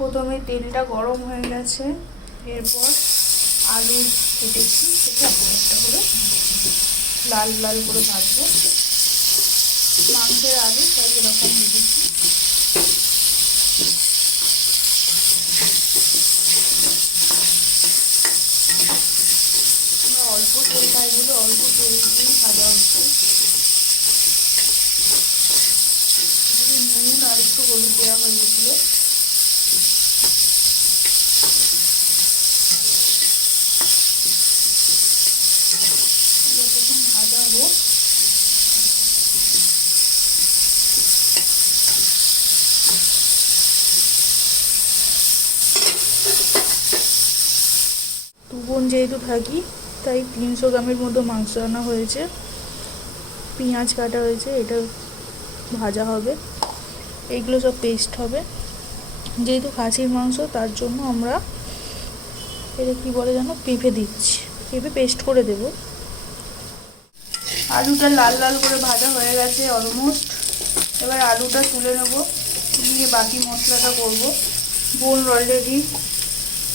প্রথমে তেলটা গরম হয়ে গেছে, এরপর আলু কেটেছি, সেটা একটা করে লাল লাল করে ভাজবো। মাংসের আলু তাই এরকম ভেজেছি। অল্প তেল এগুলো অল্প তেল দিয়েই ভাজা হচ্ছে। নুন আর একটু হলুদ দেওয়া হয়ে গেছিল। দু বোন যেহেতু থাকি, তাই তিনশো গ্রামের মতো মাংস আনা হয়েছে। পেঁয়াজ কাটা হয়েছে, এটা ভাজা হবে। এগুলো সব পেস্ট হবে। যেহেতু খাসির মাংস, তার জন্য আমরা এটা কি বলে যেন, পেঁপে দিচ্ছি। পেঁপে পেস্ট করে দেব। আলুটা লাল লাল করে ভাজা হয়ে গেছে অলমোস্ট এবার আলুটা তুলে নেব দিয়ে বাকি মশলাটা করব। বোন অলরেডি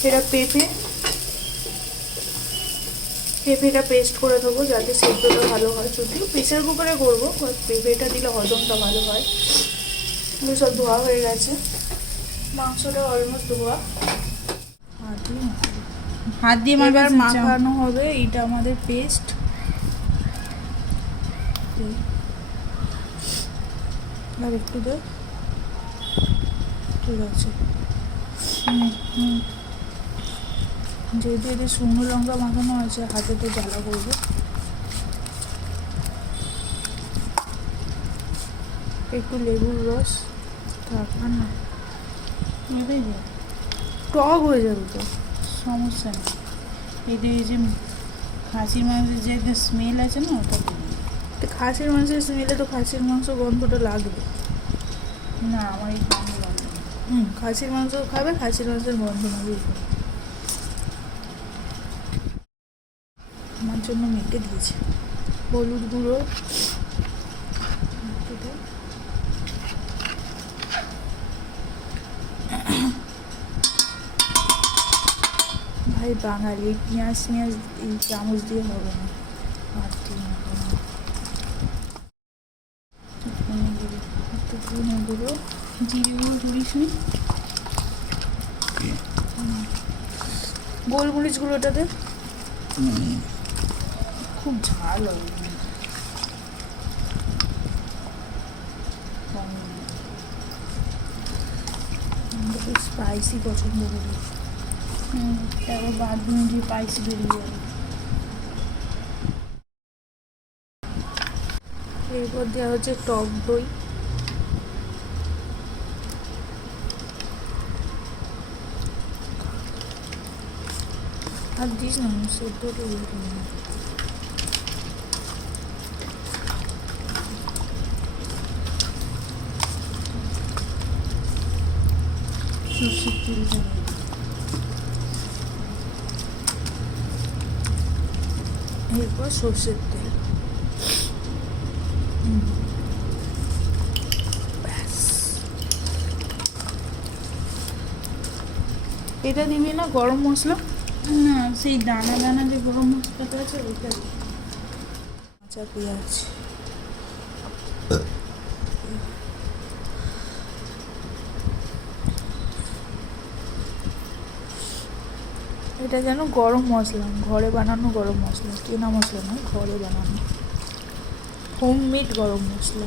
এটা পেঁপে পেঁপেটা পেস্ট করে দেবো যাতে সেদ্ধটা ভালো হয়। যদিও প্রেসার কুকারে করব পেঁপেটা দিলে হজমটা ভালো হয়। সব ধোয়া হয়ে গেছে। মাংসটা অলমোস্ট ধোয়া। হাত দিয়ে মাখাবো। হাত দিয়ে এবার মাখানো হবে এটা আমাদের পেস্ট আর একটু দে ঠিক আছে। হুম, হুম। যেহেতু এদের শুকনো লঙ্কা মাখানো আছে হাতে তো জ্বালা করবে। একটু লেবুর রস থাক আর না। এটাই যে টক হয়ে যাবে তো। সমস্যা নেই। এই যে এই যে খাসির মাংসের যে স্মেল আছে না ওটা তো খাসির মাংসের স্মেলে তো খাসির মাংস গন্ধটা লাগবে। না আমার এই গন্ধ ভালো লাগে হুম খাসির মাংস খাবে খাসির মাংসের গন্ধ লাগবে আমার জন্য মেটে দিয়েছে। হলুদ গুঁড়ো। ভাই বাঙালি এই পেঁয়াজ পেঁয়াজ এই চামচ দিয়ে হবে না। মাখানো। ধনে গুঁড়ো, জিরে গুঁড়ো গোলমরিচ গুঁড়োটাতে খুব ঝাল হবে স্পাইসি পছন্দ করি হুম, তারপর বাদ দিয়ে যে পাইস বেরিয়ে যাবে এরপর দেওয়া হচ্ছে টক দই আর দিস না সেদ্ধটা ইয়ে করে সর্ষের তেল দেবে এরপর সর্ষের তেল। এটা দিবি না গরম মশলা না সেই দানা দানা যে গরম মশলাটা আছে ওইটা দিই। কাঁচা পেঁয়াজ এটা যেন গরম মশলা, ঘরে বানানো গরম মশলা, কেনা মশলা নয় ঘরে বানানো। হোম হোমমেড গরম মশলা।